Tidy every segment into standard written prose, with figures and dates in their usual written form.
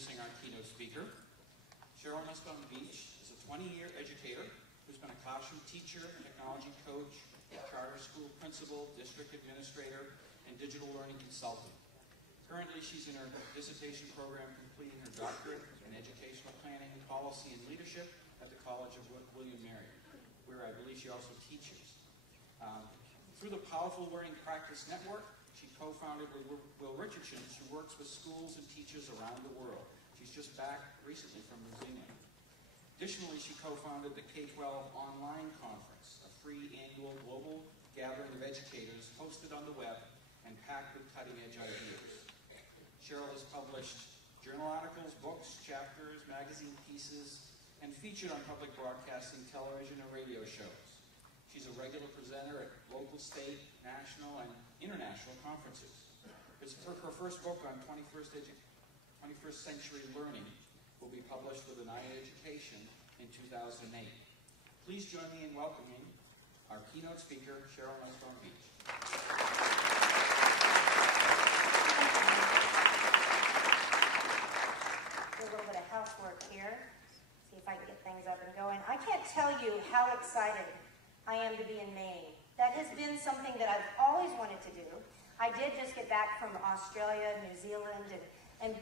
introducing our keynote speaker. Sheryl Nussbaum-Beach is a 20-year educator who's been a classroom teacher, technology coach, charter school principal, district administrator, and digital learning consultant. Currently, she's in her dissertation program completing her doctorate in educational planning, policy, and leadership at the College of William & Mary, where I believe she also teaches. Through the Powerful Learning Practice Network, she co-founded with Will Richardson, who works with schools and teachers around the world. She's just back recently from New Zealand. Additionally, she co-founded the K-12 Online Conference, a free annual global gathering of educators hosted on the web and packed with cutting-edge ideas. Sheryl has published journal articles, books, chapters, magazine pieces, and featured on public broadcasting, television, and radio shows. She's a regular presenter at local, state, national, and international conferences. Her first book on 21st century learning will be published with an eye on education in 2008. Please join me in welcoming our keynote speaker, Sheryl Nussbaum-Beach. Do a little bit of housework here. See if I can get things up and going. I can't tell you how excited I am to be in Maine. That has been something that I've always wanted to do. I did just get back from Australia, New Zealand,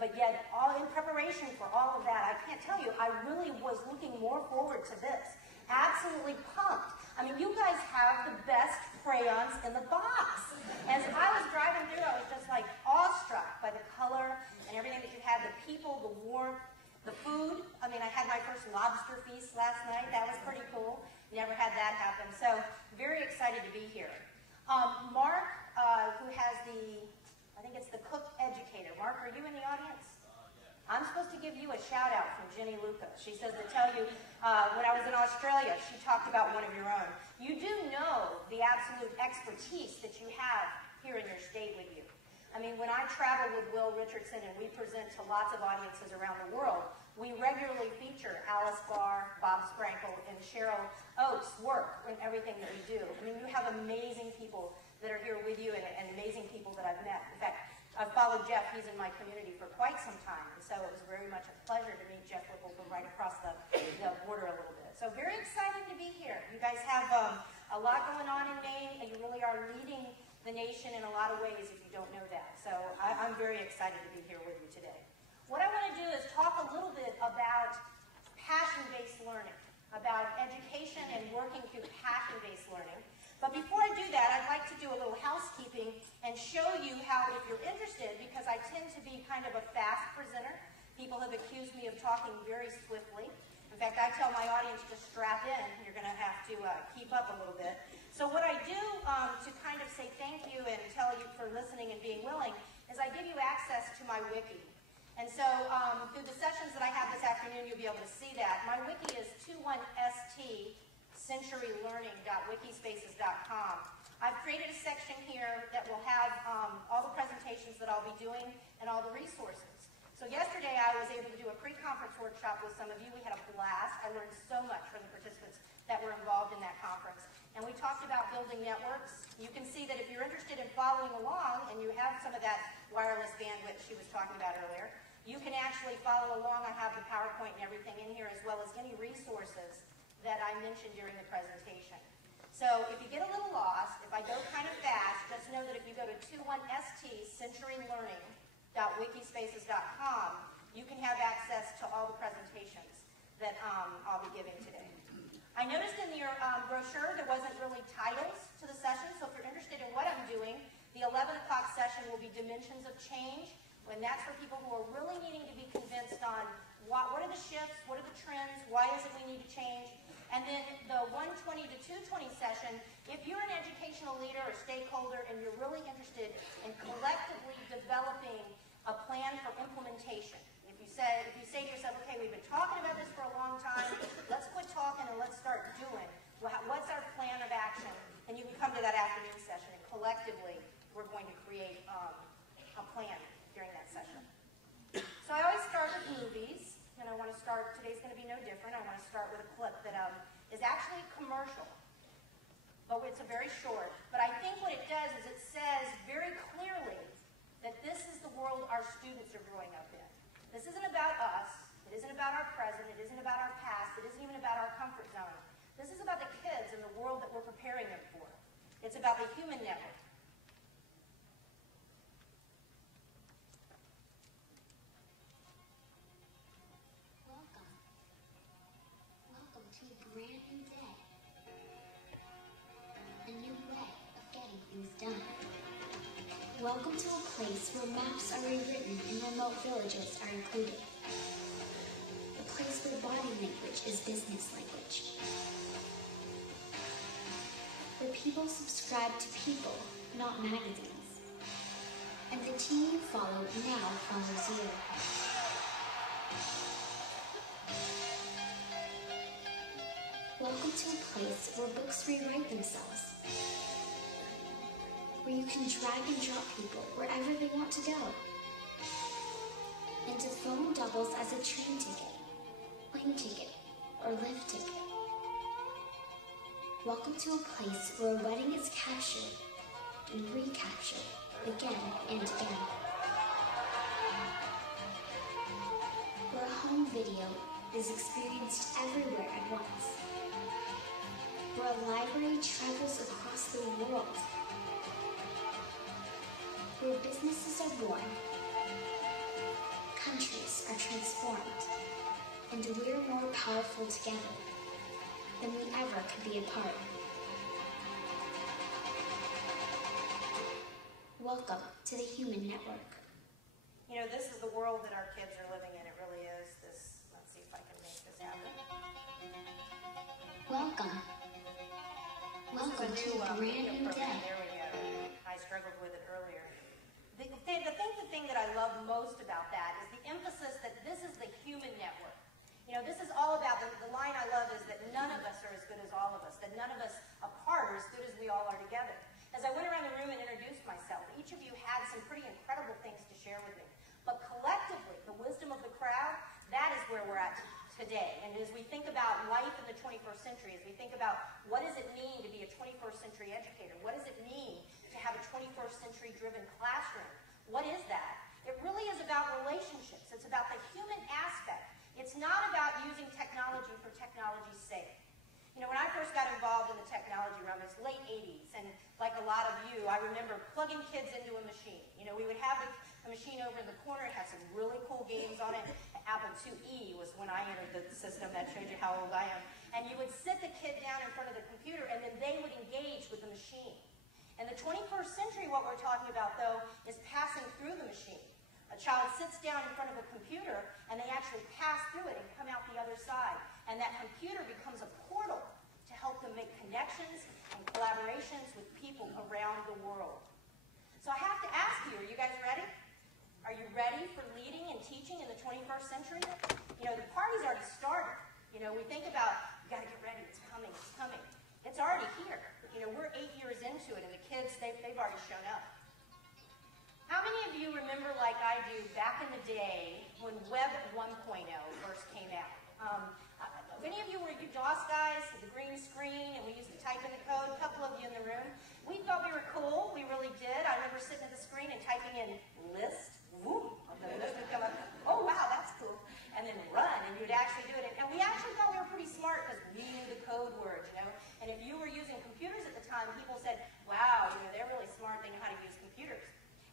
but yet in preparation for all of that, I can't tell you, I really was looking more forward to this. Absolutely pumped. I mean, you guys have the best crayons in the box. As I was driving through, I was just like awestruck by the color and everything that you had, the people, the warmth, the food. I mean, I had my first lobster feast last night. That was pretty cool. Never had that happen. So, very excited to be here. Mark, who has I think it's the Cook Educator. Mark, are you in the audience? I'm supposed to give you a shout out from Jenny Luca. She says to tell you, when I was in Australia, she talked about one of your own. You do know the absolute expertise that you have here in your state with you. I mean, when I travel with Will Richardson and we present to lots of audiences around the world, we regularly feature Alice Barr, Bob Sprankle, and Cheryl Oates' work in everything that we do. I mean, you have amazing people that are here with you and amazing people that I've met. In fact, I've followed Jeff. He's in my community for quite some time, and so it was very much a pleasure to meet Jeff Whipple from right across the border a little bit. So very excited to be here. You guys have a lot going on in Maine, and you really are leading the nation in a lot of ways if you don't know that. So I'm very excited to be here with you today. What I want to do is talk a little bit about passion-based learning, about education and working through passion-based learning. But before I do that, I'd like to do a little housekeeping and show you how, if you're interested, because I tend to be kind of a fast presenter. People have accused me of talking very swiftly. In fact, I tell my audience to strap in. You're going to have to keep up a little bit. So what I do to kind of say thank you and tell you for listening and being willing is I give you access to my wiki. And so through the sessions that I have this afternoon, you'll be able to see that. My wiki is 21stcenturylearning.wikispaces.com. I've created a section here that will have all the presentations that I'll be doing and all the resources. So yesterday I was able to do a pre-conference workshop with some of you. We had a blast. I learned so much from the participants that were involved in that conference. And we talked about building networks. You can see that if you're interested in following along and you have some of that wireless bandwidth she was talking about earlier, you can actually follow along. I have the PowerPoint and everything in here, as well as any resources that I mentioned during the presentation. So if you get a little lost, if I go kind of fast, just know that if you go to 21stcenturylearning.wikispaces.com, you can have access to all the presentations that I'll be giving today. I noticed in your brochure there wasn't really titles to the session, so if you're interested in what I'm doing, the 11 o'clock session will be Dimensions of Change. And that's for people who are really needing to be convinced on what are the shifts, what are the trends, why is it we need to change. And then the 120 to 220 session, if you're an educational leader or stakeholder and you're really interested in collectively developing a plan for implementation, if you say to yourself, okay, we've been talking about this for a long time, let's quit talking and let's start doing. What's our plan of action? And you can come to that afternoon session and collectively we're going to create a plan during that session. So I always start with movies, and I want to start, today's going to be no different. I want to start with a clip that is actually commercial, but it's a very short. But I think what it does is it says very clearly that this is the world our students are growing up in. This isn't about us. It isn't about our present. It isn't about our past. It isn't even about our comfort zone. This is about the kids and the world that we're preparing them for. It's about the human network. Welcome. Welcome to a brand new day. A new way of getting things done. Welcome to a place where maps are rewritten and remote villages are included. A place where body language is business language. Where people subscribe to people, not magazines. And the team you follow now follows you. Welcome to a place where books rewrite themselves. Where you can drag and drop people wherever they want to go. And a phone doubles as a train ticket, plane ticket, or lift ticket. Welcome to a place where a wedding is captured and recaptured again and again. Where a home video is experienced everywhere at once. Where a library travels across the world. Where businesses are born, countries are transformed, and we're more powerful together than we ever could be apart. Welcome to the Human Network. You know, this is the world that our kids are living in. It really is. Let's see if I can make this happen. Welcome. Welcome to a brand new day. There we go. I struggled with it earlier. The thing that I love most about that is the emphasis that this is the human network. You know, this is all about, the line I love is that none of us are as good as all of us, that none of us apart are as good as we all are together. As I went around the room and introduced myself, each of you had some pretty incredible things to share with me. But collectively, the wisdom of the crowd, that is where we're at today. And as we think about life in the 21st century, as we think about what does it mean to be a 21st century educator, what does it mean to have a 21st century driven classroom, what is that? It really is about relationships. It's about the human aspect. It's not about using technology for technology's sake. You know, when I first got involved in the technology realm, it's late 80s, and like a lot of you, I remember plugging kids into a machine. You know, we would have a machine over in the corner. It had some really cool games on it. Apple IIe was when I entered the system. That shows you how old I am. And you would sit the kid down in front of the computer, and then they would engage with the machine. In the 21st century, what we're talking about, though, is passing through the machine. A child sits down in front of a computer, and they actually pass through it and come out the other side. And that computer becomes a portal to help them make connections and collaborations with people around the world. So I have to ask you, are you guys ready? Are you ready for leading and teaching in the 21st century? You know, the party's already started. You know, we think about, you got to get ready, it's coming, it's coming. It's already here. You know, we're 8 years into it, and the kids, they've already shown up. How many of you remember, like I do, back in the day when Web 1.0 first came out? Many of you were DOS guys with the green screen, and we used to type in the code. A couple of you in the room. We thought we were cool. We really did. I remember sitting at the screen and typing in list. Whoop. The list would come up. Oh, wow, that's cool. And then run, and you would actually do it. And we actually thought we were pretty smart because we knew the code words, you know. And if you were using computers at the time, people said, wow, you know, they're really smart. They know how to use computers.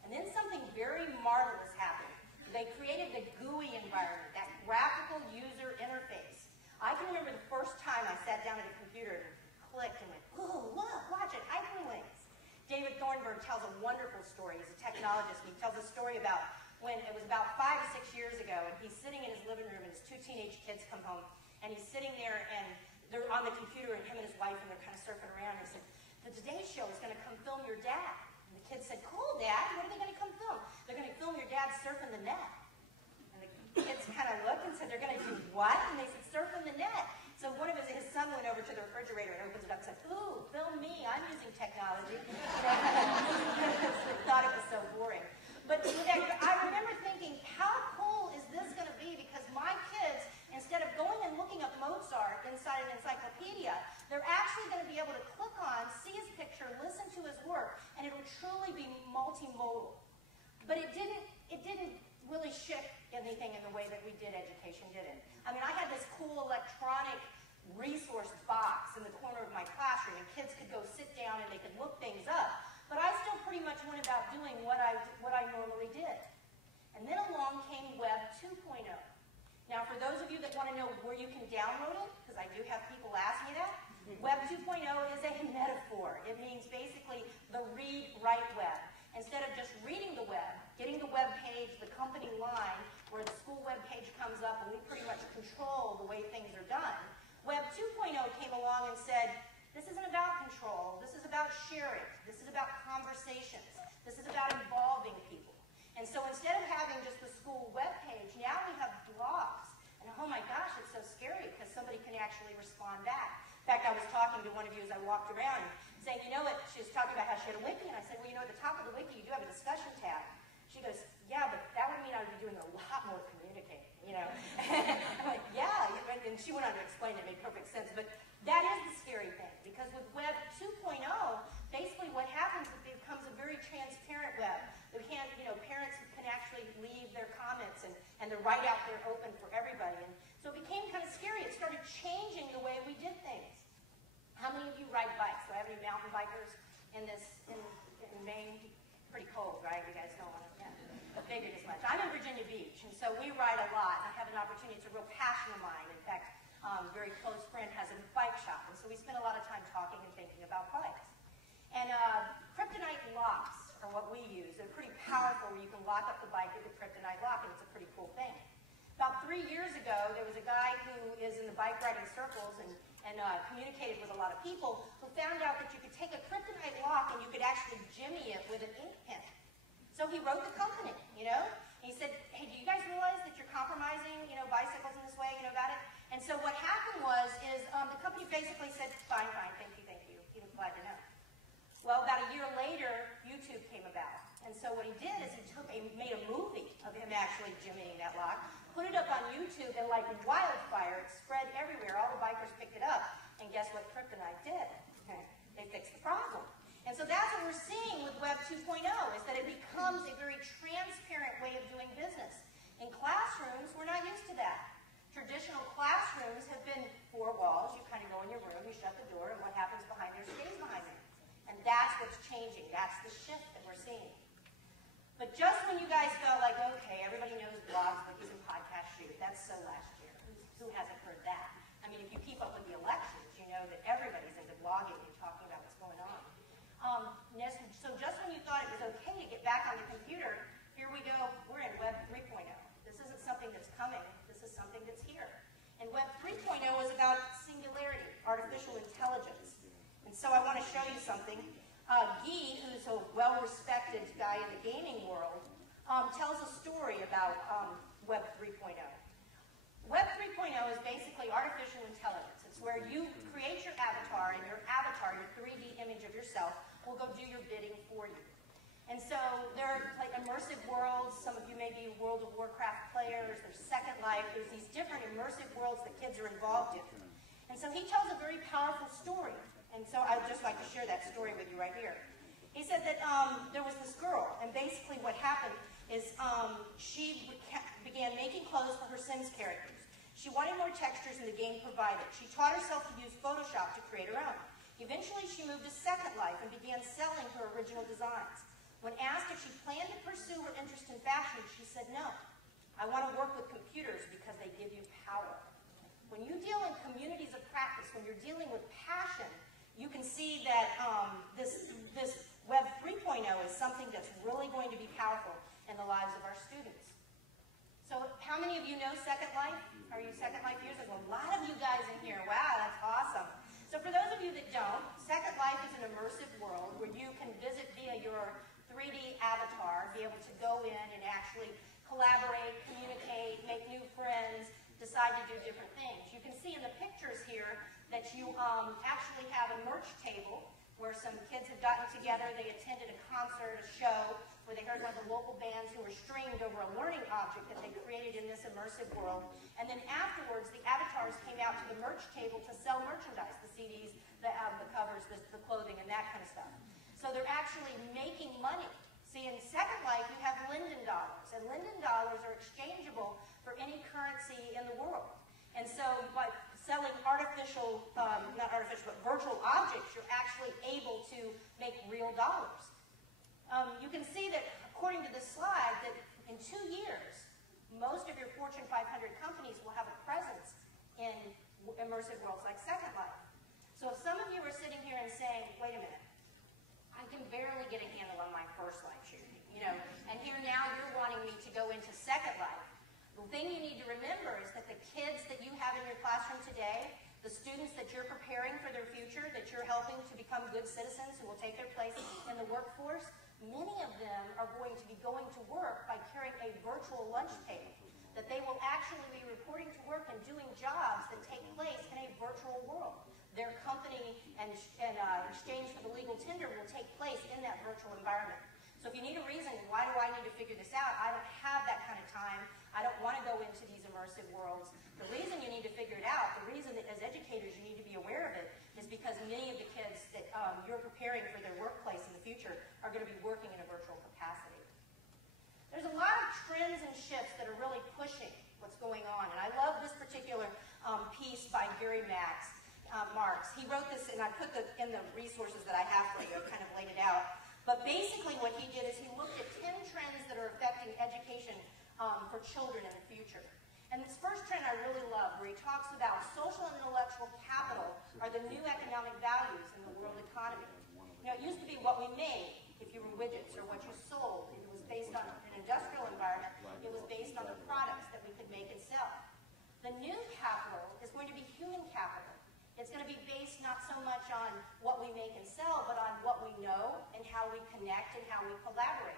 And then something very marvelous happened. They created the GUI environment, that graphical user interface. I can remember the first time I sat down at a computer and clicked and went, ooh, look, watch it, hyperlinks. David Thornburg tells a wonderful story. He's a technologist, and he tells a story about when it was about 5 or 6 years ago, and he's sitting in his living room, and his 2 teenage kids come home, and he's sitting there, and they're on the computer, and him and his wife, and they're kind of surfing around, and he said, the Today Show is going to come film your dad. And the kids said, cool, Dad, what are they going to come film? They're going to film your dad surfing the net. And the kids kind of looked and said, they're going to do what? And they said, surfing the net. So one of his son went over to the refrigerator and opens it up and said, ooh, film me, I'm using technology. They thought it was so boring. But I remember thinking, how cool is this going to be? Because my kids, instead of going and looking up Mozart inside an encyclopedia, they're actually going to be able to click on, see his picture, listen to his work, and it'll truly be multimodal. But it didn't really shift in anything in the way that we did education didn't. I mean, I had this cool electronic resource box in the corner of my classroom, and kids could go sit down and they could look things up. But I still pretty much went about doing what I normally did. And then along came Web 2.0. Now, for those of you that want to know where you can download it, because I do have people ask me that, Web 2.0 is a metaphor. It means basically the read-write web. Instead of just reading the web, getting the web page, the company line, where the school web page comes up and we pretty much control the way things are done, Web 2.0 came along and said, this isn't about control, this is about sharing, this is about conversations, this is about involving people. And so instead of having just the school web page, now we have blogs. And oh my gosh, it's so scary because somebody can actually respond back. In fact, I was talking to one of you as I walked around saying, you know what, she was talking about how she had a wiki, and I said, well, you know, at the top of the wiki, you do have a discussion tab. She goes, yeah, but that would mean I would be doing a lot more communicating, you know. I'm like, yeah, and she went on to explain it, made perfect sense, but that is the scary thing, because with Web 2.0, basically what happens is it becomes a very transparent web. We can't, you know, parents can actually leave their comments, and they're right out there open for everybody. And so it became kind of scary. It started changing the way we did things. How many of you ride bikes? Do I have any mountain bikers in Maine? Pretty cold, right? You guys don't want to figure as much. I'm in Virginia Beach, and so we ride a lot. I have an opportunity. It's a real passion of mine. In fact, a very close friend has a bike shop, and so we spend a lot of time talking and thinking about bikes. And kryptonite locks are what we use. They're pretty powerful, where you can lock up the bike with a kryptonite lock, and it's a pretty cool thing. About 3 years ago, there was a guy who is in the bike riding circles and communicated with a lot of people who found out that you could take a kryptonite lock and you could actually jimmy it with an ink pen. So he wrote the company, you know? And he said, hey, do you guys realize that you're compromising, you know, bicycles in this way, you know, about it? And so what happened is the company basically said, fine, thank you. He was glad to know. Well, about a year later, YouTube came about. And so what he did is he made a movie of him actually jimmying that lock, put it up on YouTube, and like wildfire, it spread everywhere. All the bikers picked it up. And guess what kryptonite did? They fixed the problem. And so that's what we're seeing with Web 2.0, is that it becomes a very transparent way of doing business. In classrooms, we're not used to that. Traditional classrooms have been 4 walls. You kind of go in your room, you shut the door, and what happens behind there stays behind there. And that's what's changing. That's the shift that we're seeing. But just when you guys felt like, okay, everybody knows blogs, wikis, and podcasts shoot, that's so last year. Who hasn't heard that? I mean, if you keep up with the elections, you know that everybody's into blogging and talking about what's going on. So just when you thought it was okay to get back on the computer, here we go, we're in Web 3.0. This isn't something that's coming, this is something that's here. And Web 3.0 is about singularity, artificial intelligence. And so I want to show you something. Guy, who's a well-respected guy in the gaming world, tells a story about Web 3.0. Web 3.0 is basically artificial intelligence. It's where you create your avatar, and your avatar, your 3D image of yourself, will go do your bidding for you. And so there are like immersive worlds. Some of you may be World of Warcraft players. There's Second Life. There's these different immersive worlds that kids are involved in. And so he tells a very powerful story. And so I'd just like to share that story with you right here. He said that there was this girl, and basically what happened is she began making clothes for her Sims characters. She wanted more textures than the game provided. She taught herself to use Photoshop to create her own. Eventually, she moved to Second Life and began selling her original designs. When asked if she planned to pursue her interest in fashion, she said no. I want to work with computers because they give you power. When you deal in communities of practice, when you're dealing with passion, you can see that this Web 3.0 is something that's really going to be powerful in the lives of our students. So how many of you know Second Life? Are you Second Life users? A lot of you guys in here. Wow, that's awesome. So for those of you that don't, Second Life is an immersive world where you can visit via your 3D avatar, be able to go in and actually collaborate, communicate, make new friends, decide to do different things. You can see in the pictures here that you actually have a merch table where some kids have gotten together. They attended a concert, a show, where they heard one of the local bands who were streamed over a learning object that they created in this immersive world. And then afterwards, the avatars came out to the merch table to sell merchandise, the CDs, the covers, the clothing, and that kind of stuff. So they're actually making money See, in Second Life, you have Linden dollars, and Linden dollars are exchangeable for any currency in the world. And so by selling artificial, not artificial, but virtual objects, you're actually able to make real dollars. You can see that, according to this slide, that in 2 years, most of your Fortune 500 companies will have a presence in immersive worlds like Second Life. So if some of you are sitting here and saying, wait a minute, I can barely get a handle on my first life shooting, and here now you're wanting me to go into Second Life. The thing you need to remember is that the kids that you have in your classroom today, the students that you're preparing for their future, that you're helping to become good citizens who will take their place in the workforce, many of them are going to be going to work by carrying a virtual lunch table, that they will actually be reporting to work and doing jobs that take place in a virtual world. Their company and exchange for the legal tender will take place in that virtual environment. So if you need a reason, why do I need to figure this out? I don't have that kind of time. I don't want to go into these immersive worlds. The reason you need to figure it out, the reason that as educators you need to be aware of it, is because many of the kids that you're preparing for their workplace in the future are going to be working in a virtual capacity. There's a lot of trends and shifts that are really pushing what's going on. And I love this particular piece by Gary Marks. He wrote this, and I put in the resources that I have for you. I've kind of laid it out. But basically what he did is he looked at 10 trends that are affecting education for children in the future. And this first trend I really love, where he talks about social and intellectual capital are the new economic values in the world economy. It used to be what we made, if you were widgets, or what you sold. It was based on an industrial environment. It was based on the products that we could make and sell. The new capital is going to be human capital. It's going to be based not so much on what we make and sell, but on what we know and how we connect and how we collaborate.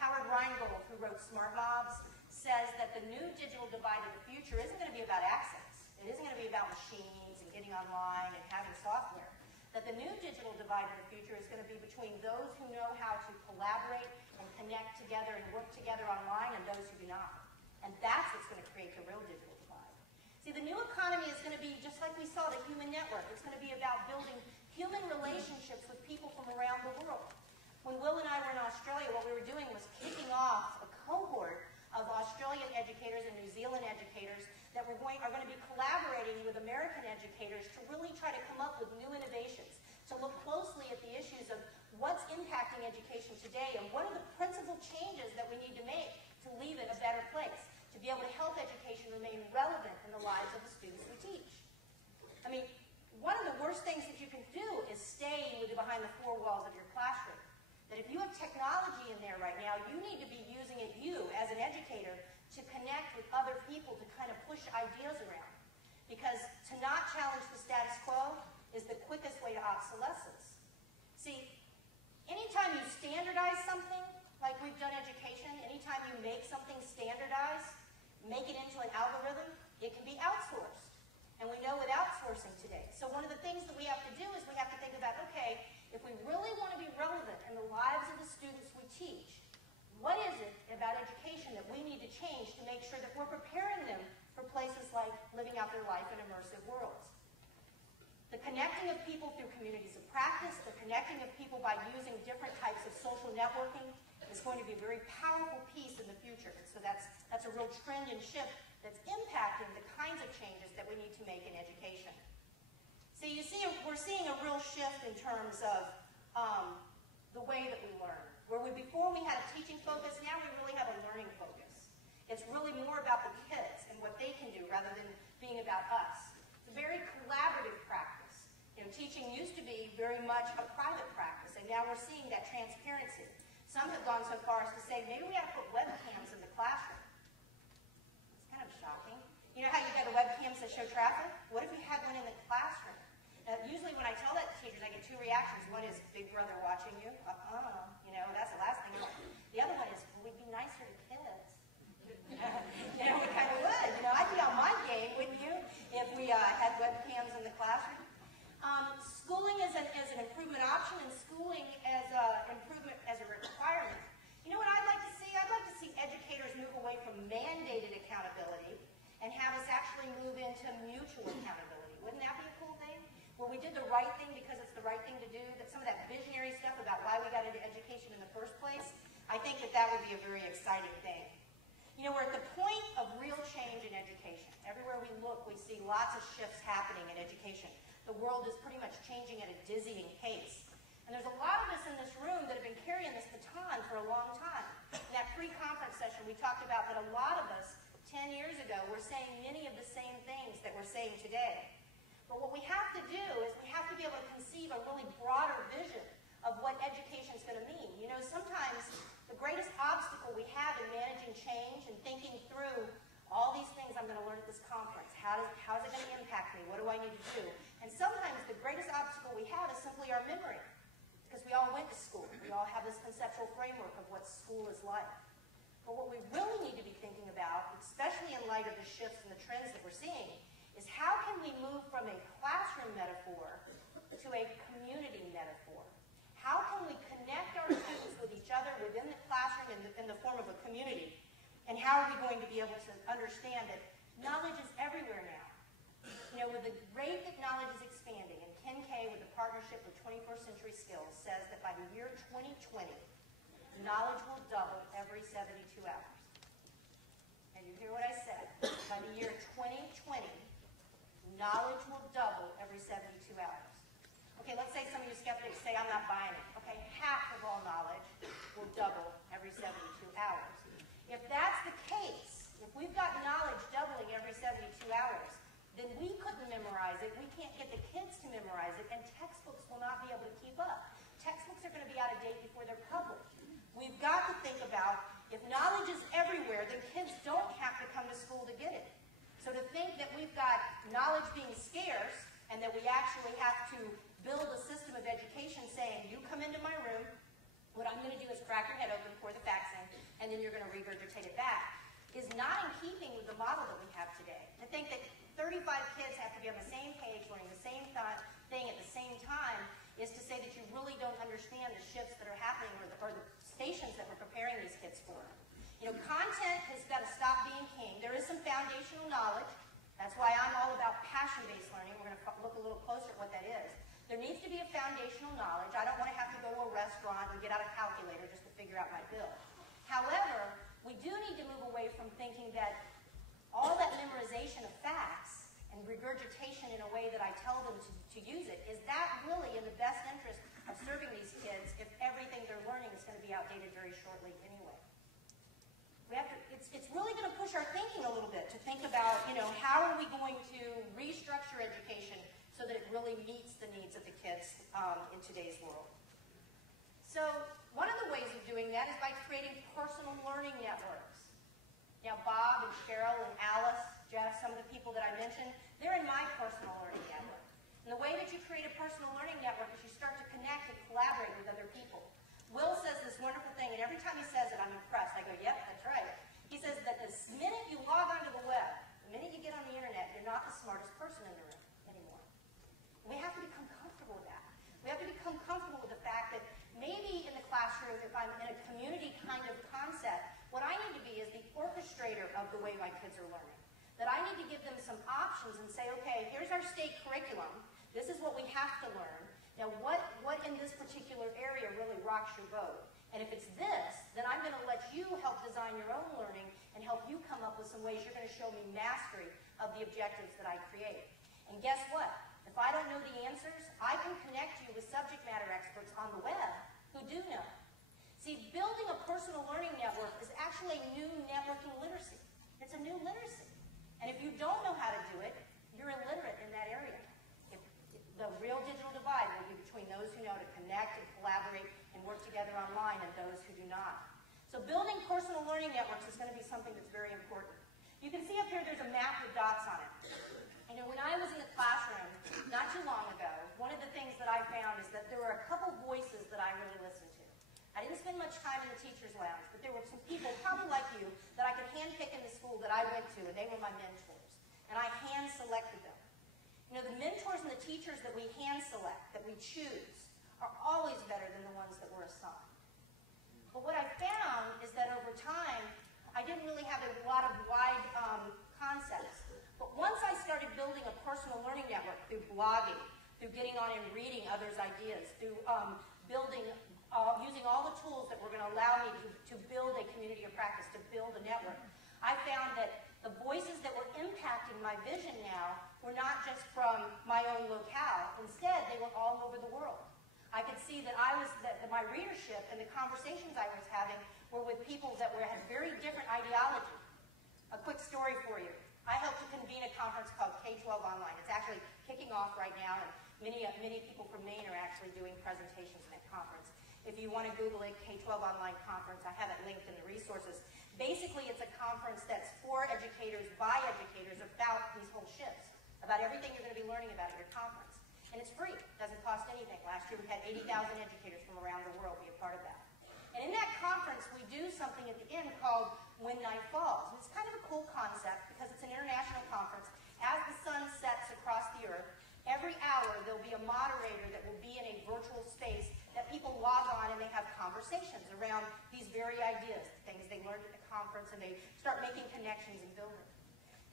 Howard Rheingold, who wrote Smart Mobs, says that the new digital divide of the future isn't going to be about access. It isn't going to be about machines and getting online and having software. That the new digital divide of the future is going to be between those who know how to collaborate and connect together and work together online and those who do not. And that's what's going to create the real digital divide. See, the new economy is going to be, just like we saw, the human network. It's going to be about building human relationships with people from around the world. When Will and I were in Australia, what we were doing was kicking off a cohort of Australian educators and New Zealand educators that are going to be collaborating with American educators to really try to come up with new innovations, to look closely at the issues of what's impacting education today and what are the principal changes that we need to make to leave it a better place, to be able to help education remain relevant in the lives of the students we teach. I mean, one of the worst things that you can do is stay behind the four walls of your classroom. That if you have technology in there right now, you need to be using it, you, as an educator, to connect with other people to kind of push ideas around. Because to not challenge the status quo is the quickest way to obsolescence. See, anytime you standardize something, like we've done education, anytime you make something standardized, make it into an algorithm, it can be outsourced. And we know with outsourcing today. So one of the things that we have to do is we have to think about, okay, if we really want to be relevant in the lives of the students we teach, what is it about education that we need to change to make sure that we're preparing them for places like living out their life in immersive worlds? The connecting of people through communities of practice, the connecting of people by using different types of social networking is going to be a very powerful piece in the future. And so that's a real trend and shift that's impacting the kinds of changes that we need to make in education. So you see, we're seeing a real shift in terms of the way that we learn. Where before we had a teaching focus, now we really have a learning focus. It's really more about the kids and what they can do rather than being about us. It's a very collaborative practice. Teaching used to be very much a private practice, and now we're seeing that transparency. Some have gone so far as to say, maybe we ought to put webcams in the classroom. It's kind of shocking. You know how you got the webcams that show traffic? What if we had one in the classroom? Usually when I tell that to teachers, I get two reactions. One is, big brother watching you. That's the last thing you want. The other one is, well, we'd be nicer to kids. We kind of would. I'd be on my game, wouldn't you, if we had webcams in the classroom? Schooling is an improvement option, and schooling as an improvement as a requirement. You know what I'd like to see? I'd like to see educators move away from mandated accountability and have us actually move into mutual accountability. Wouldn't that be a cool thing? Where we did the right thing because it's the right thing to do, that some of that visionary stuff about why we got into education in the first place, I think that that would be a very exciting thing. You know, we're at the point of real change in education. Everywhere we look, we see lots of shifts happening in education. The world is pretty much changing at a dizzying pace. And there's a lot of us in this room that have been carrying this baton for a long time. In that pre-conference session, we talked about that a lot of us 10 years ago were saying many of the same things that we're saying today. But what we have to do is we have to be able to conceive a really broader vision of what education is going to mean. You know, sometimes the greatest obstacle we have in managing change and thinking through all these things I'm going to learn at this conference, how's it going to impact me, what do I need to do? And sometimes the greatest obstacle we have is simply our memory, because we all went to school. We all have this conceptual framework of what school is like. But what we really need to be thinking about, especially in light of the shifts and the trends that we're seeing, is how can we move from a classroom metaphor to a community metaphor? How can we connect our students with each other within the classroom in the form of a community? And how are we going to be able to understand that knowledge is everywhere now? You know, with the rate that knowledge is expanding, and Ken Kay, with a partnership with 21st Century Skills, says that by the year 2020, knowledge will double every 72 hours. And you hear what I said. By the year 2020, knowledge will double every 72 hours. Okay, let's say some of you skeptics say, I'm not buying it. Okay, half of all knowledge will double every 72 hours. If that's the case, if we've got knowledge doubling every 72 hours, then we couldn't memorize it, we can't get the kids to memorize it, and textbooks will not be able to keep up. Textbooks are going to be out of date before they're published. We've got to think about, if knowledge is everywhere, then kids don't have to come to school to get it. So to think that we've got knowledge being scarce, and that we actually have to build a system of education saying, you come into my room, what I'm going to do is crack your head open, pour the facts in, and then you're going to regurgitate it back, is not in keeping with the model that we have today. To think that 35 kids have to be on the same page, learning the same thing at the same time, is to say that you really don't understand the shifts that are happening or the stations that we're preparing these kids for. You know, content has got to stop being king. There is some foundational knowledge. That's why I'm all about passion-based learning. We're going to look a little closer at what that is. There needs to be a foundational knowledge. I don't want to have to go to a restaurant and get out a calculator just to figure out my bill. However, we do need to move away from thinking that all that memorization of facts and regurgitation in a way that I tell them to use it, is that really in the best interest of serving these kids if everything they're learning is going to be outdated very shortly anyway? It's really going to push our thinking a little bit to think about, you know, how are we going to restructure education so that it really meets the needs of the kids in today's world. So one of the ways of doing that is by creating personal learning networks. Now Bob and Sheryl and Alice, Jeff, some of the people that I mentioned, they're in my personal learning network. And the way that you create a personal learning network is you start to connect and collaborate with other people. Will says this wonderful thing, and every time he says it, I'm impressed. I go, yep, that's right. He says that the minute you log onto the web, the minute you get on the internet, you're not the smartest person in the room anymore. We have to become comfortable with that. We have to become comfortable with the fact that maybe in the classroom, if I'm in a community kind of concept, what I need to be is the orchestrator of the way my kids are learning. That I need to give them some options and say, okay, here's our state curriculum. This is what we have to learn. Now, what in this particular area really rocks your boat? And if it's this, then I'm going to let you help design your own learning and help you come up with some ways you're going to show me mastery of the objectives that I create. And guess what? If I don't know the answers, I can connect you with subject matter experts on the web who do know. See, building a personal learning network is actually a new networking literacy. It's a new literacy. And if you don't know how to do it, you're illiterate in that area. The real digital divide will be between those who know to connect and collaborate and work together online and those who do not. So building personal learning networks is going to be something that's very important. You can see up here there's a map with dots on it. You know, when I was in the classroom not too long ago, one of the things that I found is that there were a couple voices that I really listened to. I didn't spend much time in the teacher's lounge, but there were some people, probably like you, that I could handpick in the school that I went to, and they were my mentors. And I hand-selected them. You know, the mentors and the teachers that we hand-select, that we choose, are always better than the ones that we're assigned. But what I found is that over time, I didn't really have a lot of wide concepts. But once I started building a personal learning network through blogging, through getting on and reading others' ideas, through using all the tools that were going to allow me I found that the voices that were impacting my vision now were not just from my own locale. Instead, they were all over the world. I could see that my readership and the conversations I was having were with people that had very different ideology. A quick story for you. I helped to convene a conference called K-12 Online. It's actually kicking off right now, and many people from Maine are actually doing presentations in that conference. If you want to Google it, K-12 Online Conference, I have it linked in the resources. Basically, it's a conference that's for educators, by educators, about these whole shifts, about everything you're going to be learning about at your conference. And it's free. It doesn't cost anything. Last year, we had 80,000 educators from around the world be a part of that. And in that conference, we do something at the end called When Night Falls. And it's kind of a cool concept because it's an international conference. As the sun sets across the earth, every hour there'll be a moderator that will be in a virtual space that people log on and they have conversations around these very ideas, things they learned at the conference, and they start making connections and building.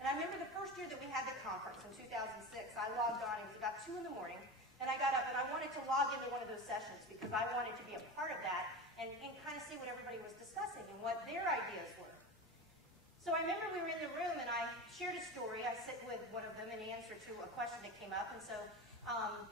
And I remember the first year that we had the conference in 2006, I logged on, it was about 2 in the morning, and I got up and I wanted to log into one of those sessions because I wanted to be a part of that and kind of see what everybody was discussing and what their ideas were. So I remember we were in the room and I shared a story. I sit with one of them in answer to a question that came up, and so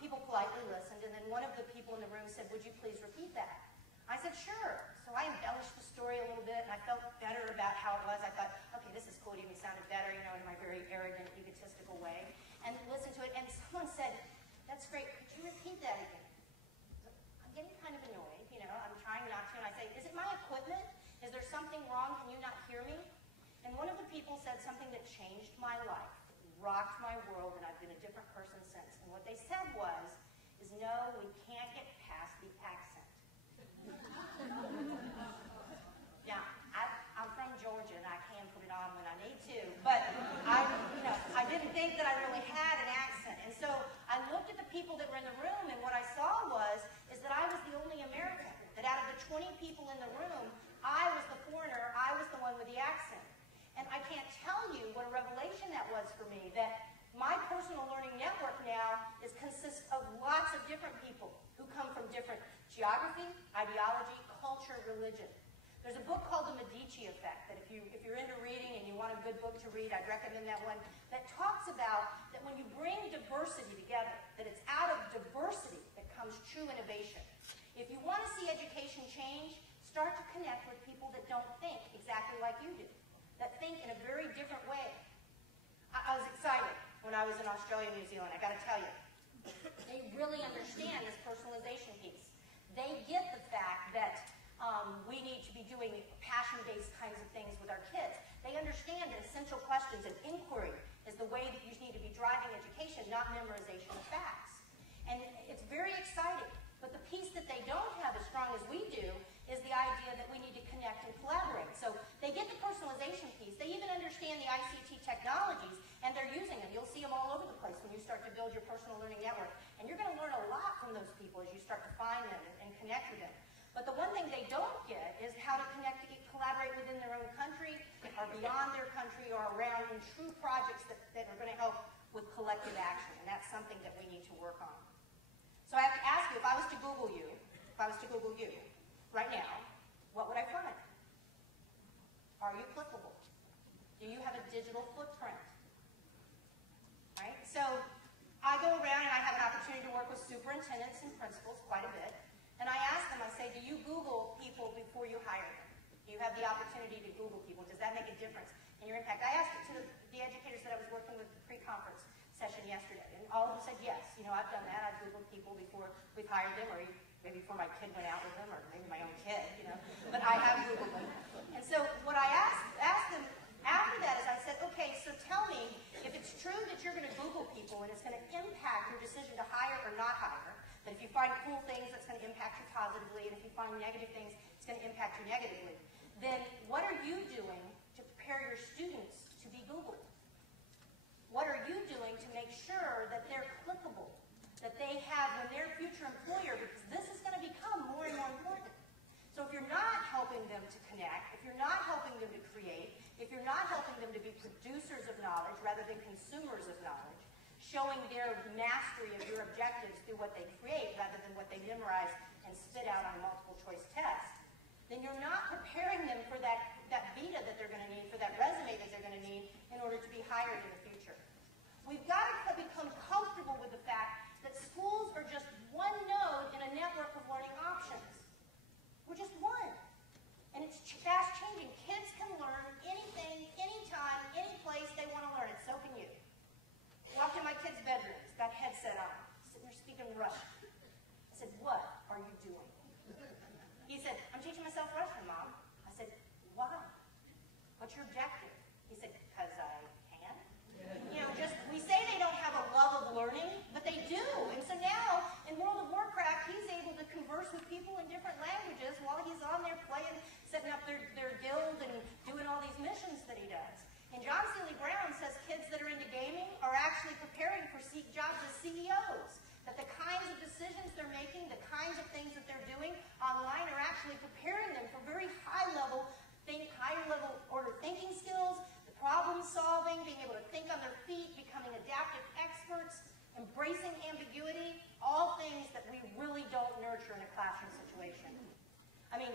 people politely listened, and then one of the people in the room said, "Would you please repeat that?" I said, "Sure." So I embellished the story a little bit, and I felt better about how it was. I thought, okay, this is cool. It even sounded better, you know, in my very arrogant, egotistical way. And listened to it, and someone said, "That's great. Could you repeat that again?" I'm getting kind of annoyed, you know. I'm trying not to, and I say, "Is it my equipment? Is there something wrong? Can you not hear me?" And one of the people said something that changed my life, rocked my world, and I've been a different person since. And what they said was, "No, we can't get past the accent." Now, I'm from Georgia, and I can put it on when I need to, but I didn't think that I really had an accent. And so I looked at the people that were in the room, and what I saw is that I was the only American, that out of the 20 people in the room, I was the foreigner, I was the one with the accent. And I can't tell you what a revelation that was for me, that my personal learning network now consists of lots of different people who come from different geography, ideology, culture, religion. There's a book called The Medici Effect that if you're into reading and you want a good book to read, I'd recommend that one, that talks about that when you bring diversity together, that it's out of diversity that comes true innovation. If you want to see education change, start to connect with people that don't think exactly like you do, that think in a very different way. I was excited when I was in Australia and New Zealand, I got to tell you. They really understand this personalization piece. They get the fact that we need to be doing passion-based kinds of things with our kids. They understand that essential questions and inquiry is the way that you need to be driving education, not memorization of facts. And it's very exciting. But the piece that they don't have as strong as we do is the idea that we need to connect and collaborate. So they get the personalization piece. They even understand the ICT technologies, and they're using them. You'll see them all over the place when you start to build your personal learning network. And you're going to learn a lot from those people as you start to find them and connect with them. But the one thing they don't get is how to connect, collaborate within their own country, or beyond their country, or around in true projects that are going to help with collective action. And that's something that we need to work on. So I have to ask you, if I was to Google you right now, what would I find? Are you clickable? Do you have a digital footprint? Right? So I go around and I have an opportunity to work with superintendents and principals quite a bit. And I ask them, I say, do you Google people before you hire them? Do you have the opportunity to Google people? Does that make a difference in your impact? I asked it to the educators that I was working with pre-conference session yesterday, and all of them said yes. You know, I've done that. I've Googled people before we've hired them, or maybe before my kid went out with them, or maybe my own kid, you know. But I have Googled them. And so what I asked them after that is I said, okay, so tell me, if it's true that you're going to Google people and it's going to impact your decision to hire or not hire, that if you find cool things, that's going to impact you positively, and if you find negative things, it's going to impact you negatively, then what are you doing to prepare your students to be Googled? What are you doing to make sure that they're clickable, that they have when their future employer, because this is going to become more and more important. So if you're not helping them to connect, if you're not helping them to create, if you're not helping them to be producers of knowledge rather than consumers of knowledge, showing their mastery of your objectives through what they create rather than what they memorize and spit out on multiple choice tests, then you're not preparing them for that vita that they're going to need, for that resume making, the kinds of things that they're doing online are actually preparing them for very higher level order thinking skills, the problem solving, being able to think on their feet, becoming adaptive experts, embracing ambiguity, all things that we really don't nurture in a classroom situation. I mean,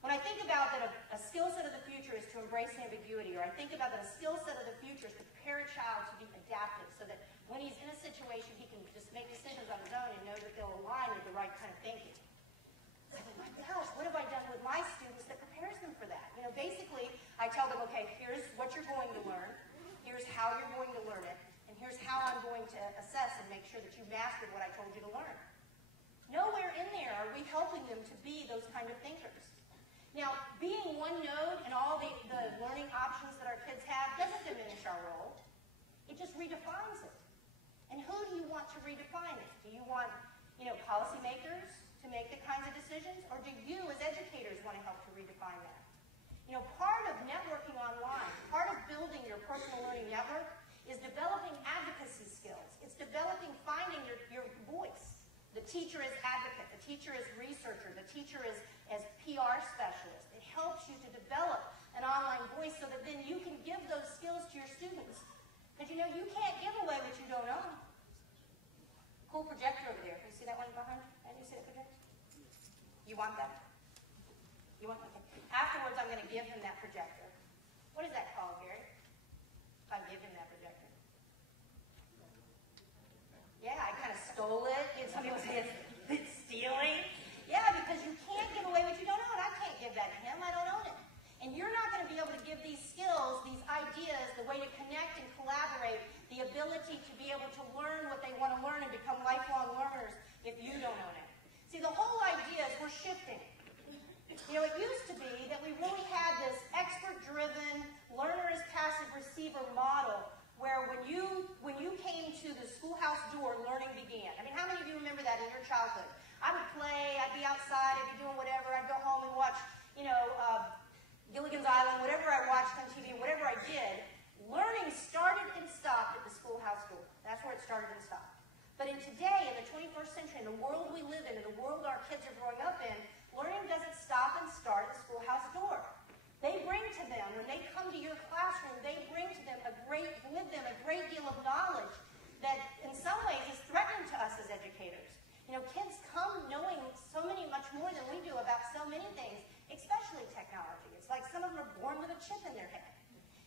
when I think about that a skill set of the future is to embrace ambiguity, or I think about that a skill set of the future is to prepare a child to be adaptive so that when he's in a situation, he can just make decisions on his own and know that they'll align with the right kind of thinking. I think, my gosh, what have I done with my students that prepares them for that? You know, basically, I tell them, okay, here's what you're going to learn, here's how you're going to learn it, and here's how I'm going to assess and make sure that you mastered what I told you to learn. Nowhere in there are we helping them to be those kind of thinkers. Now, being one node and all the learning options that our kids have doesn't diminish our role. It just redefines it. And who do you want to redefine it? Do you want, policymakers to make the kinds of decisions? Or do you, as educators, want to help to redefine that? Part of networking online, part of building your personal learning network is developing advocacy skills. It's developing, finding your voice. The teacher is advocate, the teacher is researcher, the teacher is as PR specialist. It helps you to develop an online voice so that then you can give those skills to your students. Because you can't give away what you don't own. Cool projector over there. Can you see that one behind you? Can you see that projector? You want that? You want that? Okay. Afterwards, I'm going to give him that projector. What is that called, Gary? If I give him that projector. Yeah, I kind of stole it. Some people say it's stealing. Yeah, because you can't give away what you don't own. I can't give that to him. I don't own it. And you're not going to be able to give these skills, these ideas, the way to connect and collaborate, the ability to be able to learn what they want to learn and become lifelong learners if you don't own it. See, the whole idea is we're shifting. It used to be that we really had this expert-driven, learner as passive receiver model where when you came to the schoolhouse door, learning began. I mean, how many of you remember that in your childhood? I would play, I'd be outside, I'd be doing whatever, I'd go home and watch, Gilligan's Island, whatever I watched on TV, whatever I did, learning started and stopped at the schoolhouse door. That's where it started and stopped. But in today, in the 21st century, in the world we live in the world our kids are growing up in, learning doesn't stop and start at the schoolhouse door. They bring to them, when they come to your classroom, they bring to them a great deal of knowledge that in some ways is threatening to us as educators. Kids come knowing much more than we do about so many things, especially technology. It's like some of them are born with a chip in their head.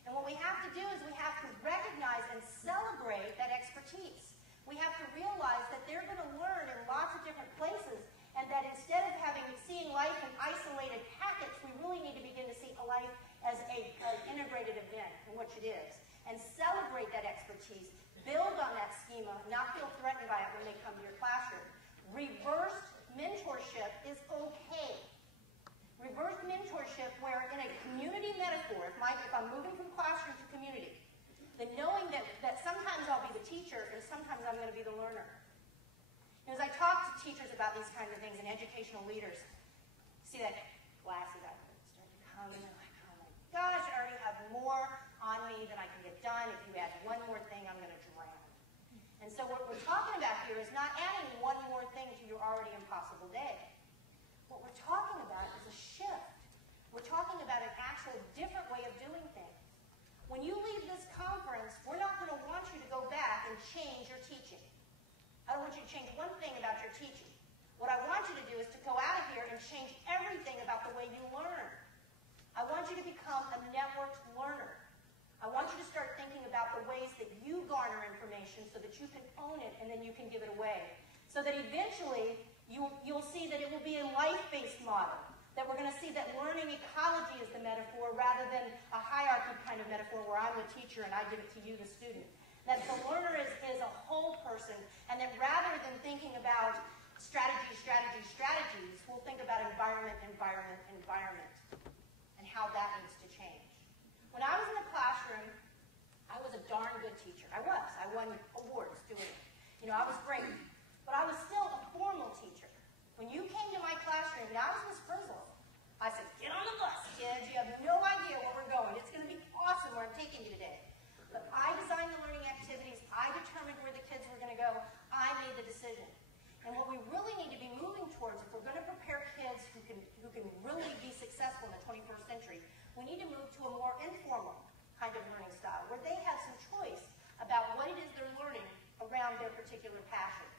And what we have to do is we have to recognize and celebrate that expertise. We have to realize that they're going to learn in lots of different places, and that instead of seeing life in isolated packets, we really need to begin to see life as an integrated event, in which it is, and celebrate that expertise, build on that schema, not feel threatened by it when they come to your classroom. Reversed mentorship is okay. Reverse mentorship where in a community metaphor, if I'm moving from classroom to community, then knowing that sometimes I'll be the teacher and sometimes I'm going to be the learner. As I talk to teachers about these kinds of things and educational leaders, see that glasses I start to come and I'm like, oh my gosh, I already have more on me than I can get done. If you add one more thing, I'm going to drown. And so what we're talking about here is not adding one more thing to your already impossible day. What we're talking about is a shift. We're talking about an actual different way of doing things. When you leave this conference, we're not going to want you to go back and change your teaching. I don't want you to change one thing about your teaching. What I want you to do is to go out of here and change everything about the way you learn. I want you to become a networked learner. I want you to start thinking about the ways that you garner information so that you can own it and then you can give it away. So that eventually you'll see that it will be a life-based model. That we're going to see that learning ecology is the metaphor rather than a hierarchy kind of metaphor where I'm the teacher and I give it to you, the student. That the learner is a whole person, and that rather than thinking about strategies, we'll think about environment, and how that needs to change. When I was in the classroom, I was a darn good teacher. I was. I won awards doing it. I was great. But I was still a formal teacher. When you came to my classroom, now I was Miss Frizzle. I said, get on the bus, kids. You have no idea where we're going. It's going to be awesome where I'm taking you today. But I designed the learning activities. I determined where the kids were going to go. I made the decision. And what we really need to be can really be successful in the 21st century, we need to move to a more informal kind of learning style, where they have some choice about what it is they're learning around their particular passions.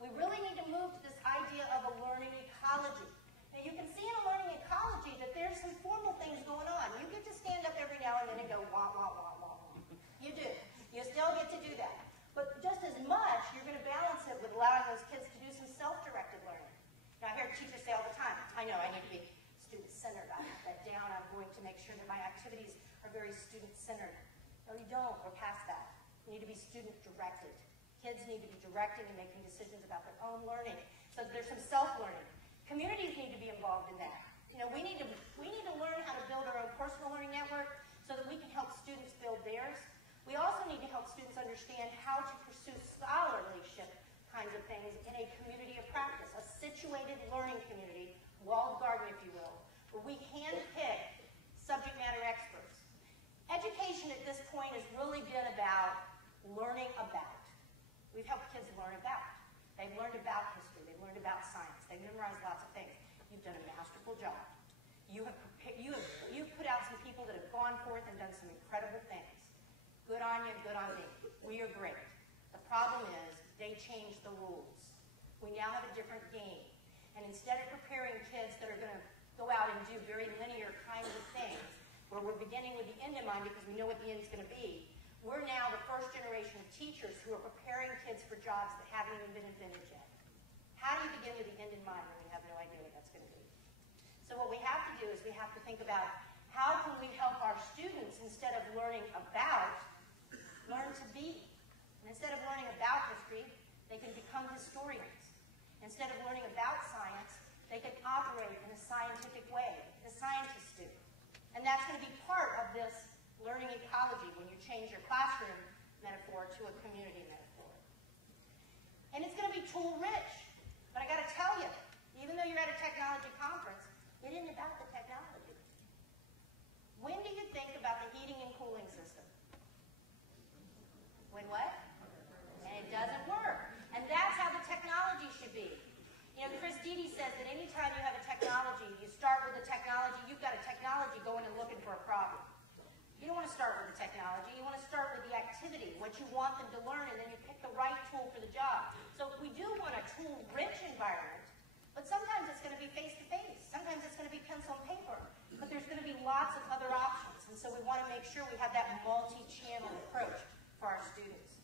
We really need to move to this idea of a learning ecology. Now, you can see in a learning ecology that there's some formal things going on. You get to stand up every now and then and go, wah, wah, wah, wah, wah. You do. You still get to do that. But just as much, you're going to balance it with allowing those kids to do some self-directed learning. Now, I hear teachers say all the time, I know, I need to be student-centered. I have that down. I'm going to make sure that my activities are very student-centered. No, you don't. We're past that. You need to be student-directed. Kids need to be directing and making decisions about their own learning. So there's some self-learning. Communities need to be involved in that. You know, we need to learn how to build our own personal learning network so that we can help students build theirs. We also need to help students understand how to pursue scholarlyship kinds of things in a community of practice, a situated learning community, walled garden, if you will, where we handpick subject matter experts. Education at this point has really been about learning about. We've helped kids learn about. They've learned about history. They've learned about science. They've memorized lots of things. You've done a masterful job. You've put out some people that have gone forth and done some incredible things. Good on you, good on me. We are great. The problem is they changed the rules. We now have a different game. And instead of preparing kids that are going to go out and do very linear kinds of things, where we're beginning with the end in mind because we know what the end's going to be, we're now the first generation of teachers who are preparing kids for jobs that haven't even been invented yet. How do you begin with the end in mind when you have no idea what that's going to be? So what we have to do is we have to think about how can we help our students, instead of learning about, learn to be. And instead of learning about history, they can become historians. Instead of learning about science, they can operate in a scientific way, the scientists do. And that's going to be part of this learning ecology when you change your classroom metaphor to a community metaphor. And it's going to be tool-rich. But I got to tell you, even though you're at a technology conference, it isn't about the technology. When do you think about the heating and cooling system? When what? And it doesn't work. And that's how the technology should be. You know, Chris Dede says that anytime you have a technology, you start with the technology, you've got a technology going and looking for a problem. You don't want to start with the technology. You want to start with the activity, what you want them to learn, and then you pick the right tool for the job. So we do want a tool-rich environment, but sometimes it's going to be face-to-face. Sometimes it's going to be pencil and paper. But there's going to be lots of other options, and so we want to make sure we have that multi-channel approach for our students.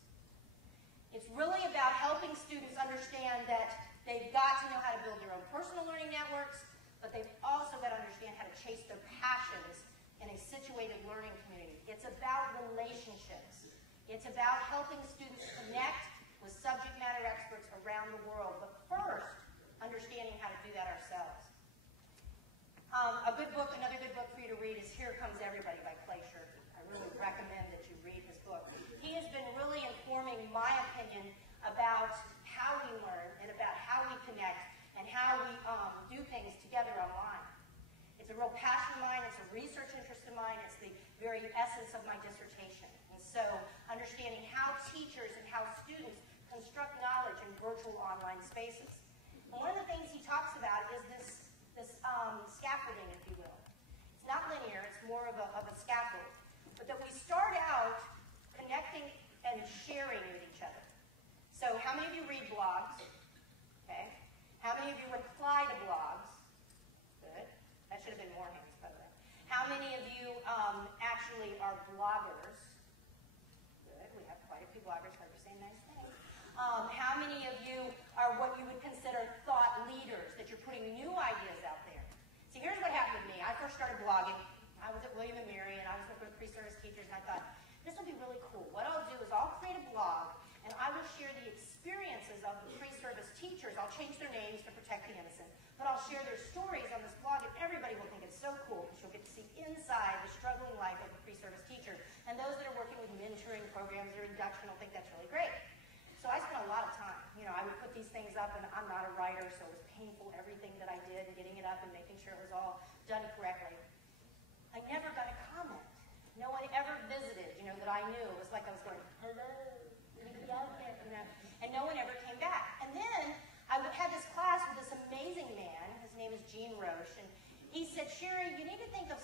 It's really about helping students understand that they've got to know how to build their own personal learning networks, but they've also got to understand how to chase their passions in a situated learning community. It's about relationships. It's about helping students connect with subject matter experts around the world, but first, understanding how to do that ourselves. Another good book for you to read is Here Comes Everybody by Glacier. I really recommend that you read his book. He has been really informing my opinion about how we learn and about how we connect and how we do things together online. It's a real passion of mine. It's a research interest of mine. It's the very essence of my dissertation. And so understanding how teachers and how students construct knowledge in virtual online spaces. And one of the things he talks about is this scaffolding, if you will. It's not linear. It's more of a scaffold. But that we start out connecting and sharing with each other. So how many of you read blogs? Okay. How many of you reply to blogs? Good. That should have been more hands, by the way. How many of you actually are bloggers? Good. We have quite a few bloggers who are saying nice things. How many of you are what you would consider thought leaders, that you're putting new ideas out there? See, here's what happened with me. I first started blogging. I was at William & Mary, and I was working with pre-service teachers, and I thought, this will be really cool. What I'll do is I'll create a blog, and I will share the experiences of the pre-service teachers. I'll change their names to protect the innocent, but I'll share their stories on this blog, and everybody will think it's so cool, because you'll get to see inside the struggling life of a pre-service teacher. And those that are working with mentoring programs or induction will think that's really great. So I spent a lot of time. You know, I would put these things up, and I'm not a writer, so it was painful, everything that I did, and getting it up and making sure it was all done correctly. I never got a comment. No one ever visited, you know, that I knew. It was like I was going, hello, anybody out there? You know, and no one ever came back. And then I had this class with this amazing man. His name is Gene Roche, and he said, Sherry, you need to think of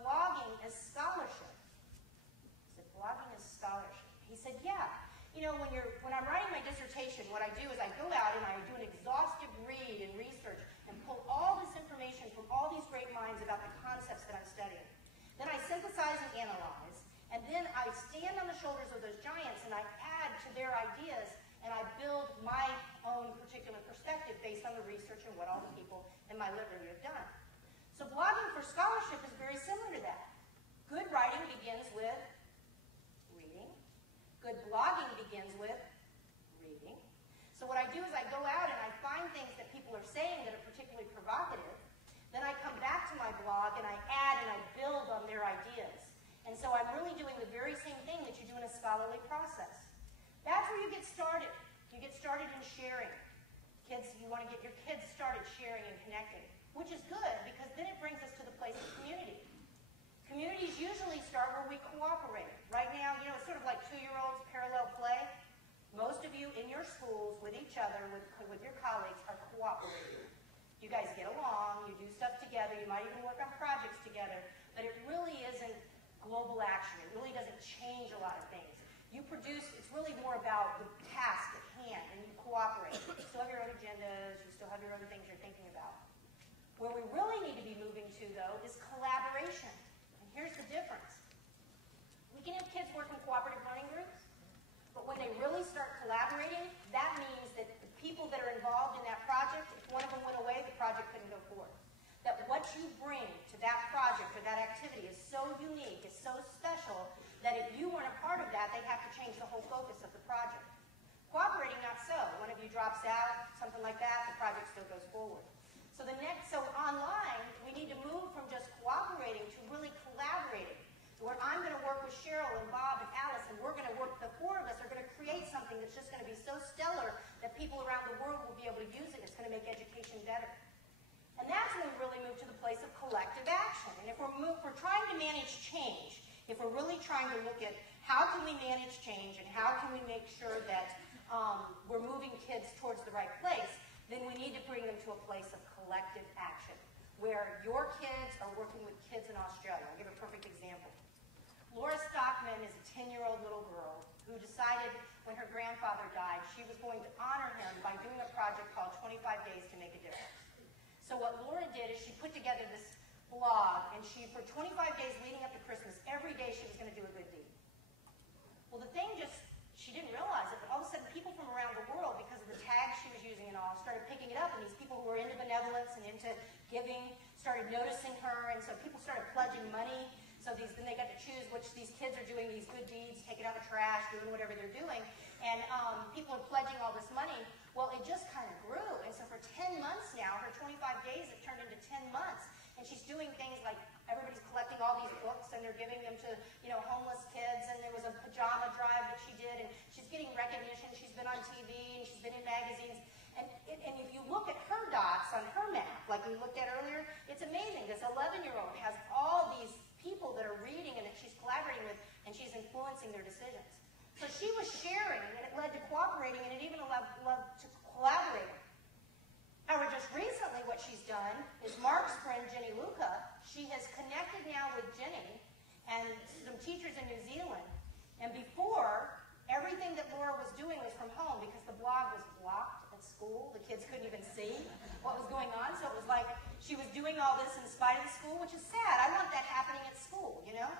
blogging as scholarship. I said, blogging as scholarship? He said, yeah. You know, when I'm writing my dissertation, what I do is I go out and I do an exhaustive read and research and pull all this information from all these great minds about the concepts that I'm studying. Then I synthesize and analyze, and then I stand on the shoulders of those giants and I add to their ideas and I build my own particular perspective based on the research and what all the people in my library have done. So blogging for scholarship is very similar to that. Good writing begins with reading. Good blogging begins with reading. So what I do is I go out and I find things that people are saying that are particularly provocative. Then I come back to my blog and I add and I build on their ideas. And so I'm really doing the very same thing that you do in a scholarly process. That's where you get started. You get started in sharing. Kids, you want to get your kids started sharing and connecting, which is good because then it brings us to the place of community. Communities usually start where we cooperate. Right now, you know, it's sort of like 2-year-olds parallel play. Most of you in your schools with each other, with your colleagues, are cooperating. You guys get along, you do stuff together, you might even work on projects together, but it really isn't global action. It really doesn't change a lot of things. You produce, it's really more about the task at hand, and you cooperate. You still have your own agendas, you still have your own things you're thinking about. Where we really need to be moving to, though, is collaboration. And here's the difference. We can have kids work in cooperative learning groups, but when they really start collaborating, that means that the people that are involved in that project, if one of them went away, the project couldn't go forward. That what you bring to that project or that activity is so unique, is so special, that if you weren't a part of that, they'd have to change the whole focus of the project. Cooperating, not so. One of you drops out, something like that, the project still goes forward. So online, we need to move from just cooperating to really collaborating. Where I'm going to work with Sheryl and Bob and Alice, and we're going to work, the 4 of us are going to create something that's just going to be so stellar that people around the world will be able to use it. It's going to make education better. And that's when we really move to the place of collective action. And if we're trying to manage change, if we're really trying to look at how can we manage change and how can we make sure that we're moving kids towards the right place, then we need to bring them to a place of collective action, where your kids are working with kids in Australia. I'll give a perfect example. Laura Stockman is a 10-year-old little girl who decided when her grandfather died, she was going to honor him by doing a project called 25 Days to Make a Difference. So what Laura did is she put together this blog, and for 25 days leading up to Christmas, every day she was going to do a good deed. Well, the thing she didn't realize it, but all of a sudden people from around the world, because of the tags she was using and all, started picking it up, and these people who were into benevolence and into giving started noticing her, and so people started pledging money. So then they got to choose which these kids are doing these good deeds, taking out the trash, doing whatever they're doing. And people are pledging all this money. Well, it just kind of grew. And so for 10 months now, her 25 days have turned into 10 months. And she's doing things like everybody's collecting all these books and they're giving them to, you know, homeless kids. And there was a pajama drive that she did. And she's getting recognition. She's been on TV and she's been in magazines. And if you look at her dots on her map, like we looked at earlier, it's amazing. This 11-year-old has all these people that are reading and that she's collaborating with, and she's influencing their decisions. So she was sharing, and it led to cooperating, and it even led to collaborating. However, just recently what she's done is Mark's friend, Jenny Luca, she has connected now with Jenny and some teachers in New Zealand, and before, everything that Laura was doing was from home because the blog was blocked at school. The kids couldn't even see what was going on, so it was like she was doing all this in spite of the school, which is sad. I want that happening at school, you know?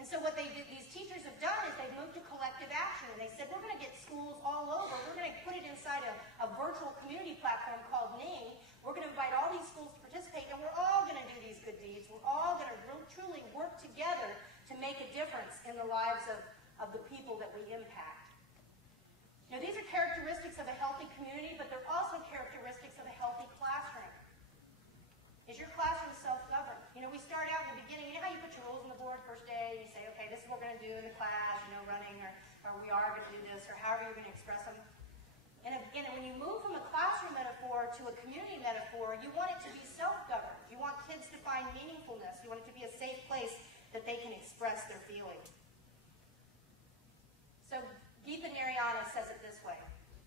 And so what these teachers have done is they've moved to collective action, and they said, we're going to get schools all over. We're going to put it inside a virtual community platform called NAME. We're going to invite all these schools to participate, and we're all going to do these good deeds. We're all going to truly work together to make a difference in the lives of the people that we impact. Now, these are characteristics of a healthy community, but they're also characteristics of a healthy classroom. Is your classroom self-governed? You know, we start out in the beginning, you know how you put your rules on the board first day, and you say, okay, this is what we're going to do in the class, you know, running, or we are going to do this, or however you're going to express them. And again, when you move from a classroom metaphor to a community metaphor, you want it to be self-governed. You want kids to find meaningfulness. You want it to be a safe place that they can express their feelings. So Geetha Narayana says it this way.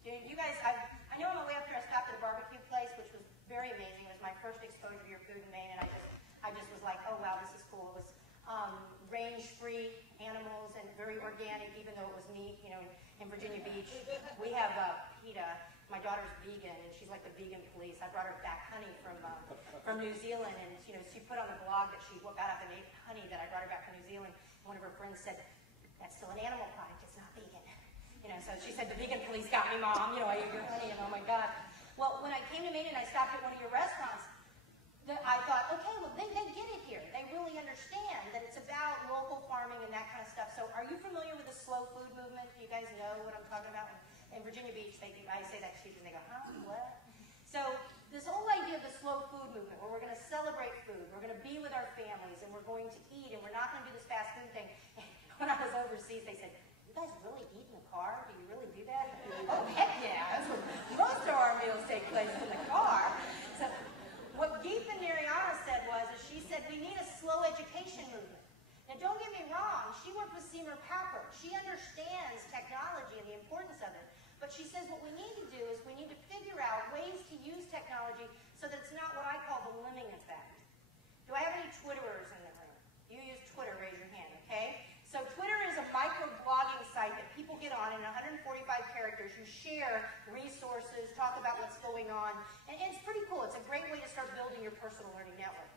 You guys, I know on the way up here I stopped at a barbecue place, which was very amazing. It was my first exposure to your I just was like, oh wow, this is cool. It was range-free animals and very organic, even though it was meat. You know, in Virginia Beach, we have PETA. My daughter's vegan, and she's like the vegan police. I brought her back honey from New Zealand, and you know, she put on the blog that she got up and ate honey that I brought her back from New Zealand. One of her friends said, "That's still an animal product. It's not vegan." You know, so she said, "The vegan police got me, Mom. You know, I ate your honey," and oh my God. Well, when I came to Maine and I stopped at one of your restaurants, I thought, okay, well, they get it here. They really understand that it's about local farming and that kind of stuff. So are you familiar with the slow food movement? Do you guys know what I'm talking about? In Virginia Beach, I say that to teachers, and they go, huh, what? So this whole idea of the slow food movement, where we're going to celebrate food, we're going to be with our families, and we're going to eat, and we're not going to do this fast food thing. When I was overseas, they said, you guys really eat in the car? Do you really do that? Oh, heck yeah. That's where most of our meals take place, in the car. So what Geep and Mariana said was, she said, we need a slow education movement. Now, don't get me wrong, she worked with Seymour Papert. She understands technology and the importance of it. But she says what we need to do is we need to figure out ways to use technology so that it's not what I call the lemming effect. Do I have any Twitterers in the room? You use Twitter, raise your hand, okay? So Twitter is a micro-blogging site that people get on in 145 characters. You share resources, talk about what's going on, and it's pretty cool. It's a great way to start building your personal learning network.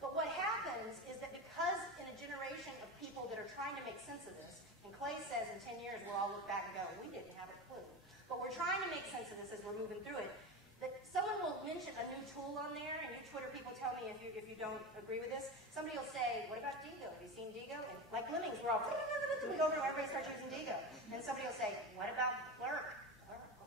But what happens is that because in a generation of people that are trying to make sense of this, and Clay says in 10 years we'll all look back and go, we didn't have a clue. But we're trying to make sense of this as we're moving through it. That someone will mention a new tool on there, and you Twitter people tell me if you don't agree with this. Somebody will say, what about Digo? Have you seen Digo? And like lemmings, we're all, we go over and everybody starts using Digo. And somebody will say, what about Clerk?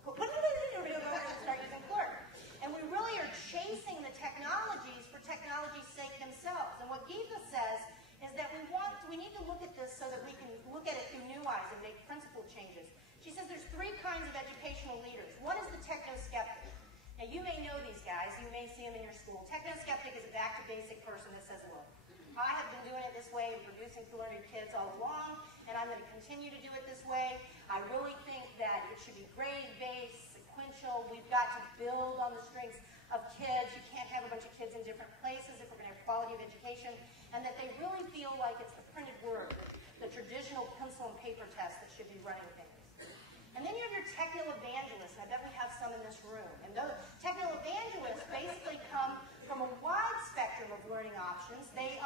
Everybody will go over and start using Clerk. And we really are chasing the technologies for technology's sake themselves. And what Geetha says is that we need to look at this so that we can look at it through new eyes and make principle changes. She says there's three kinds of educational leaders. One is the Techno Skeptic. Now, you may know these guys. You may see them in your school. Techno Skeptic is a back-to-basic person that says, look, I have been doing it this way and producing learning kids all along, and I'm going to continue to do it this way. I really think that it should be grade-based, sequential. We've got to build on the strengths of kids. You can't have a bunch of kids in different places if we're going to have quality of education. And that they really feel like it's the printed word, the traditional pencil and paper test that should be running things. And then you have your techno-evangelists, and I bet we have some in this room. And those techno-evangelists basically come from a wide spectrum of learning options. They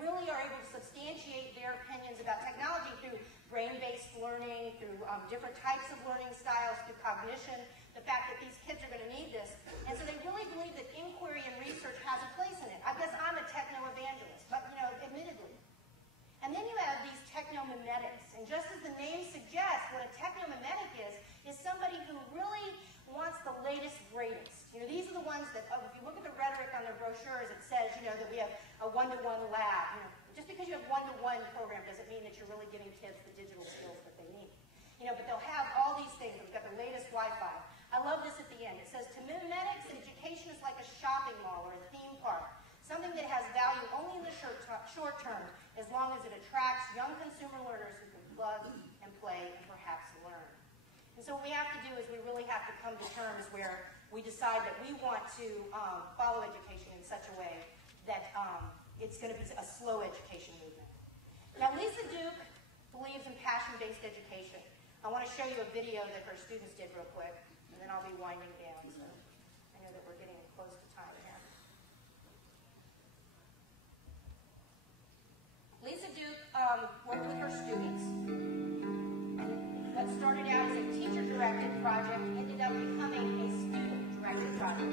really are able to substantiate their opinions about technology through brain-based learning, through different types of learning styles, through cognition, the fact that these kids are going to need this. And so they really believe that inquiry and research has a place in it. I guess I'm a techno-evangelist, but, you know, admittedly. And then you have these technomimetics. And just as the name suggests, what a technomimetic is somebody who really wants the latest, greatest. You know, these are the ones that, if you look at the rhetoric on their brochures, it says, you know, that we have a one-to-one lab. You know, just because you have one-to-one program doesn't mean that you're really giving kids the digital skills that they need. You know, but they'll have all these things. We've got the latest Wi-Fi. I love this at the end. It says, to mimetics, education is like a shopping mall or a theme park. Something that has value only in the short term, as long as it attracts young consumer learners who can plug and play and perhaps learn. And so what we have to do is we really have to come to terms where we decide that we want to follow education in such a way that it's going to be a slow education movement. Now, Lisa Duke believes in passion-based education. I want to show you a video that her students did real quick, and then I'll be winding down. So I know that we're getting close to time here. Lisa Duke worked with her students. What started out as a teacher-directed project ended up becoming a student-directed project.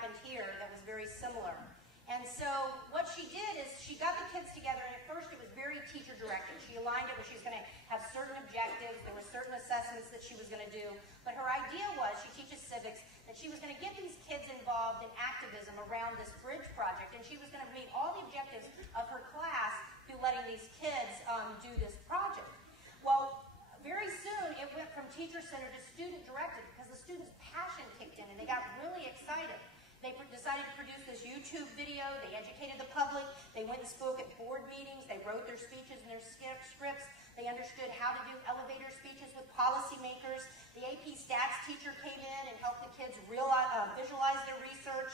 happened here that was very similar. And so what she did is she got the kids together, and at first it was very teacher-directed. She aligned it where she was going to have certain objectives. There were certain assessments that she was going to do. But her idea was, she teaches civics, that she was going to get these kids involved in activism around this bridge project, and she was going to meet all the objectives of her class through letting these kids do this project. Well, very soon it went from teacher-centered to student-directed because the students' passion kicked in, and they got really excited. They decided to produce this YouTube video. They educated the public. They went and spoke at board meetings. They wrote their speeches and their scripts. They understood how to do elevator speeches with policymakers. The AP Stats teacher came in and helped the kids visualize their research.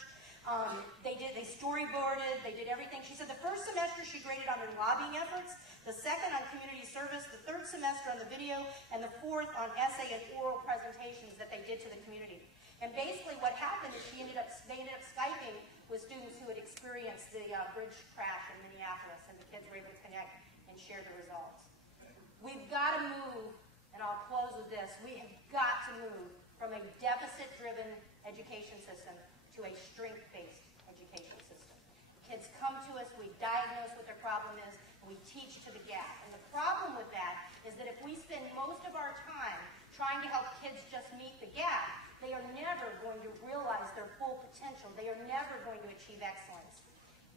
They storyboarded. They did everything. She said the first semester she graded on their lobbying efforts, the second on community service, the third semester on the video, and the fourth on essay and oral presentations that they did to the community. And basically what happened is they ended up Skyping with students who had experienced the bridge crash in Minneapolis, and the kids were able to connect and share the results. We've got to move, and I'll close with this, we have got to move from a deficit-driven education system to a strength-based education system. Kids come to us, we diagnose what their problem is, and we teach to the gap. And the problem with that is that if we spend most of our time trying to help kids just meet the gap, they are never going to realize their full potential. They are never going to achieve excellence.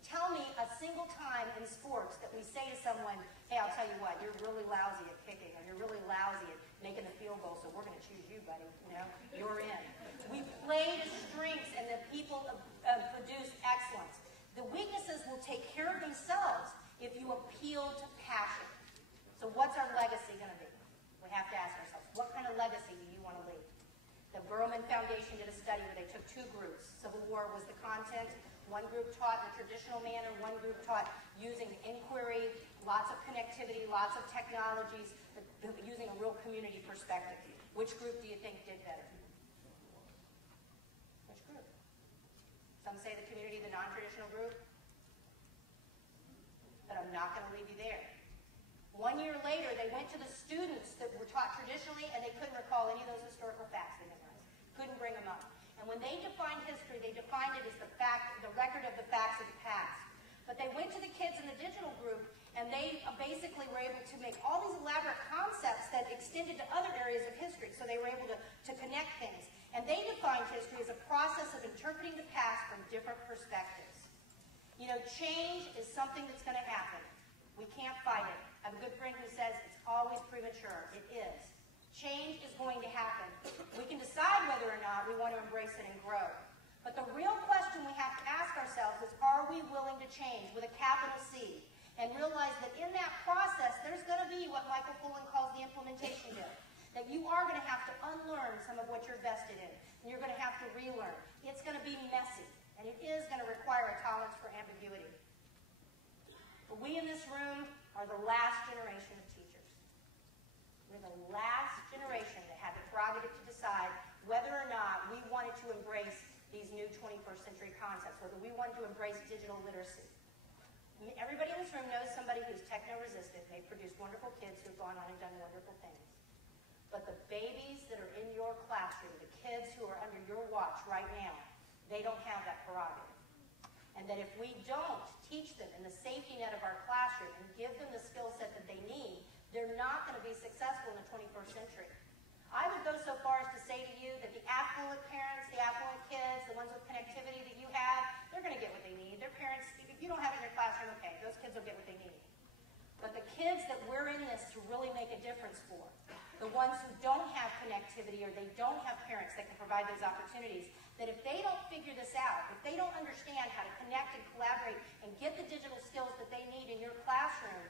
Tell me a single time in sports that we say to someone, hey, I'll tell you what, you're really lousy at kicking, or you're really lousy at making the field goal, so we're going to choose you, buddy. You know, you're in. We play to strengths, and the people produce excellence. The weaknesses will take care of themselves if you appeal to passion. So what's our legacy going to be? We have to ask ourselves, what kind of legacy do you want to leave? The Berman Foundation did a study where they took two groups. Civil War was the content. One group taught in a traditional manner. One group taught using inquiry, lots of connectivity, lots of technologies, using a real community perspective. Which group do you think did better? Which group? Some say the community, the non-traditional group. But I'm not going to leave you there. 1 year later, they went to the students that were taught traditionally, and they couldn't recall any of those historical facts they memorized. Couldn't bring them up. And when they defined history, they defined it as the record of the facts of the past. But they went to the kids in the digital group, and they basically were able to make all these elaborate concepts that extended to other areas of history. So they were able to connect things. And they defined history as a process of interpreting the past from different perspectives. You know, change is something that's going to happen. We can't fight it. I have a good friend who says it's always premature. It is. Change is going to happen. We can decide whether or not we want to embrace it and grow. But the real question we have to ask ourselves is, are we willing to change with a capital C? And realize that in that process, there's going to be what Michael Fullen calls the implementation dip. That you are going to have to unlearn some of what you're vested in. And you're going to have to relearn. It's going to be messy. And it is going to require a tolerance for ambiguity. But we in this room are the last generation of teachers. We're the last generation that had the prerogative to decide whether or not we wanted to embrace these new 21st century concepts, whether we wanted to embrace digital literacy. Everybody in this room knows somebody who's techno-resistant. They've produced wonderful kids who've gone on and done wonderful things. But the babies that are in your classroom, the kids who are under your watch right now, they don't have that prerogative. And that if we don't teach them in the safety net of our classroom and give them the skill set that they need, they're not going to be successful in the 21st century. I would go so far as to say to you that the affluent parents, the affluent kids, the ones with connectivity that you have, they're going to get what they need. Their parents, if you don't have it in your classroom, okay, those kids will get what they need. But the kids that we're in this to really make a difference for, the ones who don't have connectivity or they don't have parents that can provide those opportunities, that if they don't figure this out, if they don't understand how to connect and collaborate and get the digital skills that they need in your classroom,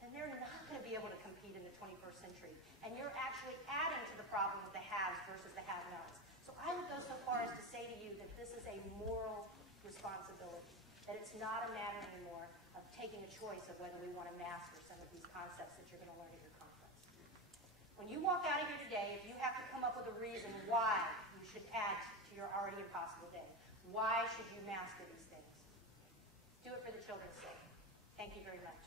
then they're not going to be able to compete in the 21st century. And you're actually adding to the problem of the haves versus the have-nots. So I would go so far as to say to you that this is a moral responsibility, that it's not a matter anymore of taking a choice of whether we want to master some of these concepts that you're going to learn at your conference. When you walk out of here today, if you have to come up with a reason why you should add to your already impossible day, why should you master these things? Do it for the children's sake. Thank you very much.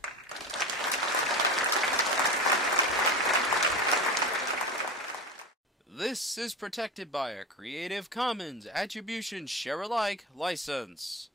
This is protected by a Creative Commons Attribution Share Alike license.